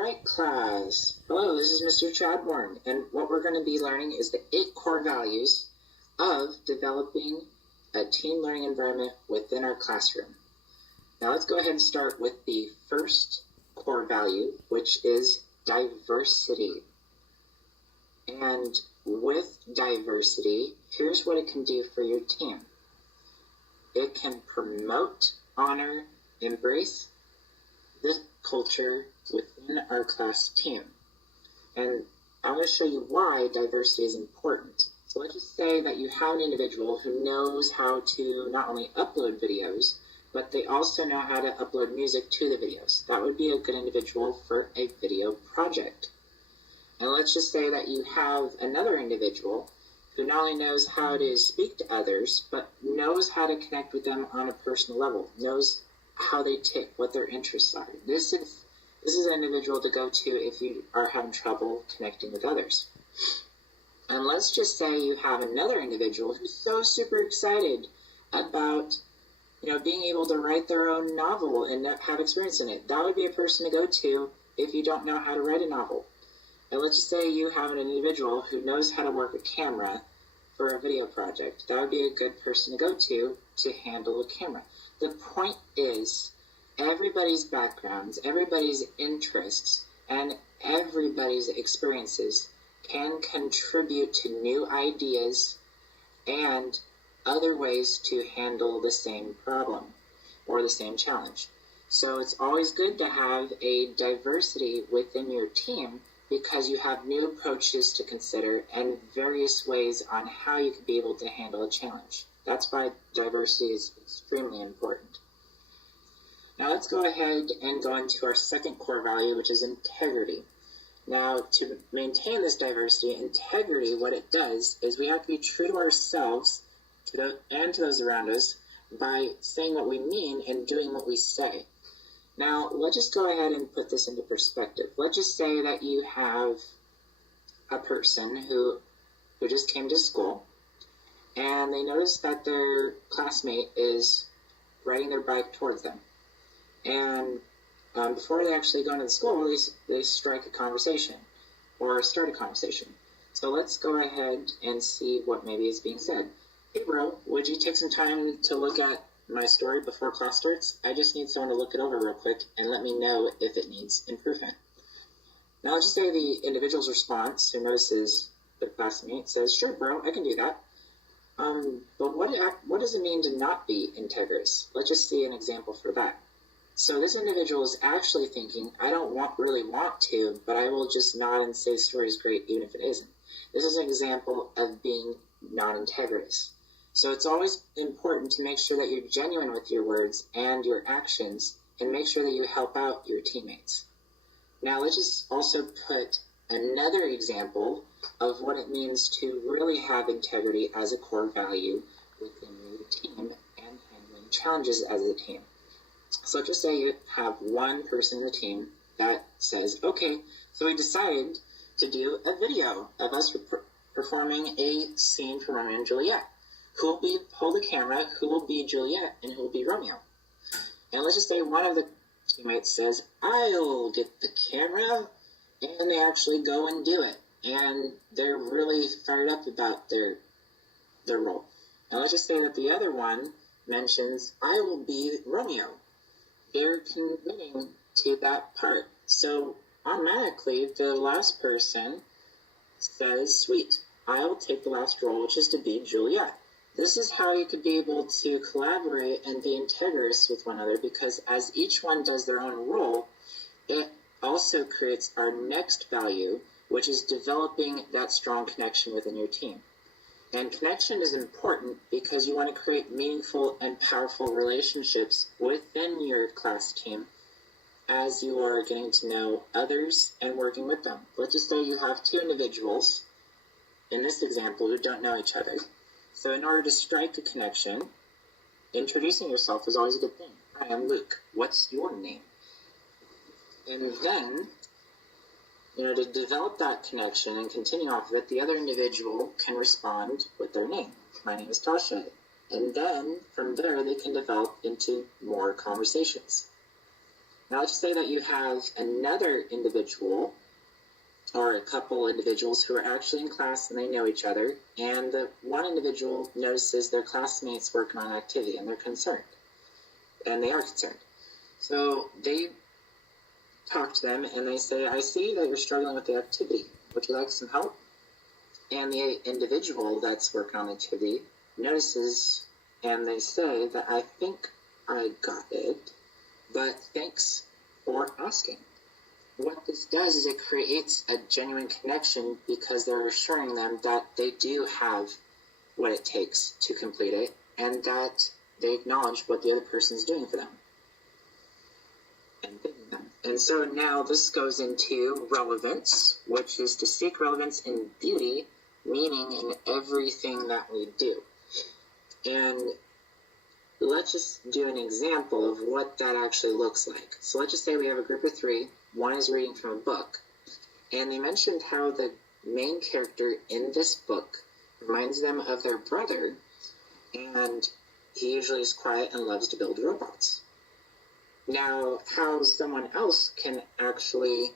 Alright class, hello, this is Mr. Chadbourne, and what we're going to be learning is the 8 core values of developing a team learning environment within our classroom. Now let's go ahead and start with the first core value, which is diversity. And with diversity, here's what it can do for your team. It can promote, honor, embrace the culture within our class team. And I'm going to show you why diversity is important. So let's just say that you have an individual who knows how to not only upload videos, but they also know how to upload music to the videos. That would be a good individual for a video project. And let's just say that you have another individual who not only knows how to speak to others, but knows how to connect with them on a personal level, knows how they tick, what their interests are. This is an individual to go to if you are having trouble connecting with others. And let's just say you have another individual who's so super excited about being able to write their own novel and have experience in it. That would be a person to go to if you don't know how to write a novel. And let's just say you have an individual who knows how to work a camera for a video project. That would be a good person to go to handle a camera. The point is, everybody's backgrounds, everybody's interests, and everybody's experiences can contribute to new ideas and other ways to handle the same problem or the same challenge. So it's always good to have a diversity within your team because you have new approaches to consider and various ways on how you can be able to handle a challenge. That's why diversity is extremely important. Now let's go ahead and go into our second core value, which is integrity. Now, to maintain this diversity, integrity, what it does is we have to be true to ourselves and to those around us by saying what we mean and doing what we say. Now, let's just go ahead and put this into perspective. Let's just say that you have a person who just came to school and they notice that their classmate is riding their bike towards them. And before they actually go into the school, they strike a conversation or start a conversation. So let's go ahead and see what maybe is being said. Hey bro, would you take some time to look at my story before class starts? I just need someone to look it over real quick and let me know if it needs improvement. Now let's just say the individual's response, who notices their classmate, says, sure bro, I can do that. But what does it mean to not be integrous? Let's just see an example for that. So this individual is actually thinking, I don't really want to, but I will just nod and say the story is great even if it isn't. This is an example of being non-integrous. So it's always important to make sure that you're genuine with your words and your actions and make sure that you help out your teammates. Now let's just also put another example of what it means to really have integrity as a core value within your team and handling challenges as a team. So just say you have one person in the team that says, okay, so we decided to do a video of us performing a scene from Romeo and Juliet. Who will hold the camera, who will be Juliet, and who will be Romeo? And let's just say one of the teammates says, I'll get the camera, and they actually go and do it. And they're really fired up about their role. And let's just say that the other one mentions, I will be Romeo. They're committing to that part. So automatically, the last person says, sweet, I'll take the last role, which is to be Juliet. This is how you could be able to collaborate and be integrous with one another, because as each one does their own role, it also creates our next value, which is developing that strong connection within your team. And connection is important because you want to create meaningful and powerful relationships within your class team as you are getting to know others and working with them. Let's just say you have two individuals in this example who don't know each other. So in order to strike a connection, introducing yourself is always a good thing. Hi, I'm Luke. What's your name? And then, to develop that connection and continue off of it, the other individual can respond with their name. My name is Tasha. And then, from there, they can develop into more conversations. Now let's say that you have another individual or a couple individuals who are actually in class and they know each other, and the one individual notices their classmates working on an activity and they're concerned. And they are concerned. So they talk to them and they say, I see that you're struggling with the activity. Would you like some help? And the individual that's working on the activity notices and they say that I think I got it, but thanks for asking. What this does is it creates a genuine connection because they're assuring them that they do have what it takes to complete it and that they acknowledge what the other person is doing for them and thanking them. And so now this goes into relevance, which is to seek relevance in beauty, meaning in everything that we do. And let's just do an example of what that actually looks like. So let's just say we have a group of 3. One is reading from a book. And they mentioned how the main character in this book reminds them of their brother, and he usually is quiet and loves to build robots. Now, how someone else can actually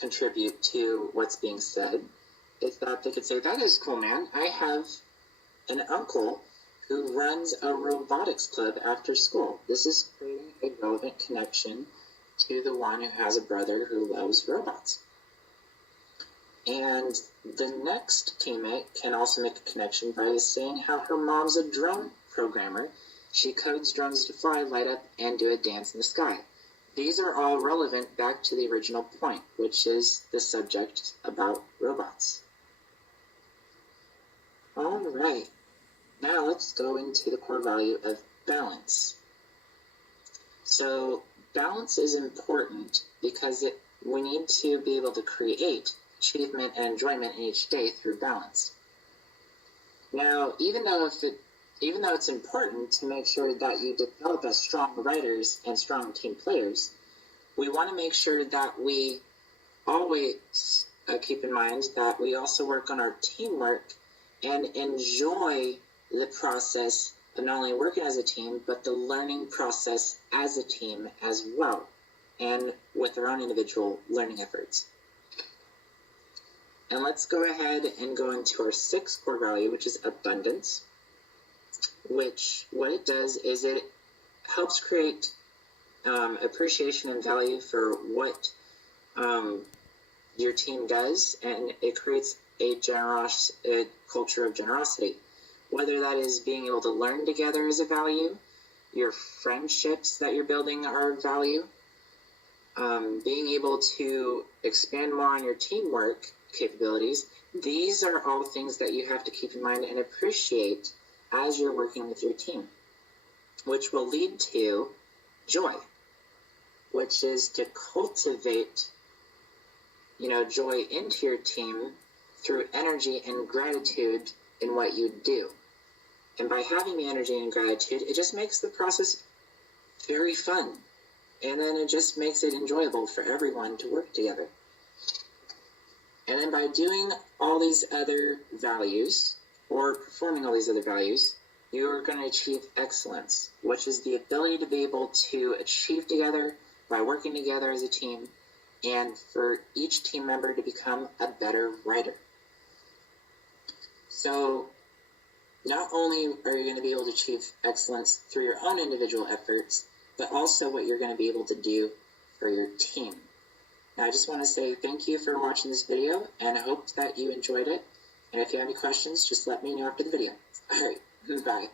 contribute to what's being said is that they could say, that is cool, man. I have an uncle who runs a robotics club after school. This is creating a relevant connection to the one who has a brother who loves robots. And the next teammate can also make a connection by saying how her mom's a drone programmer. She codes drones to fly, light up, and do a dance in the sky. These are all relevant back to the original point, which is the subject about robots. All right. Now let's go into the core value of balance. So balance is important because we need to be able to create achievement and enjoyment in each day through balance. Now, even though it's important to make sure that you develop as strong writers and strong team players, we want to make sure that we always keep in mind that we also work on our teamwork and enjoy the process of not only working as a team, but the learning process as a team as well, and with our own individual learning efforts. And let's go ahead and go into our 6th core value, which is abundance, which what it does is it helps create appreciation and value for what your team does, and it creates a culture of generosity. Whether that is being able to learn together is a value, your friendships that you're building are a value, being able to expand more on your teamwork capabilities. These are all things that you have to keep in mind and appreciate as you're working with your team, which will lead to joy, which is to cultivate, joy into your team through energy and gratitude in what you do. And by having the energy and gratitude, it just makes the process very fun. And then it just makes it enjoyable for everyone to work together. And then by doing all these other values, or performing all these other values, you are going to achieve excellence, which is the ability to be able to achieve together by working together as a team, and for each team member to become a better writer. So not only are you going to be able to achieve excellence through your own individual efforts, but also what you're going to be able to do for your team. Now, I just want to say thank you for watching this video, and I hope that you enjoyed it. And if you have any questions, just let me know after the video. All right, bye.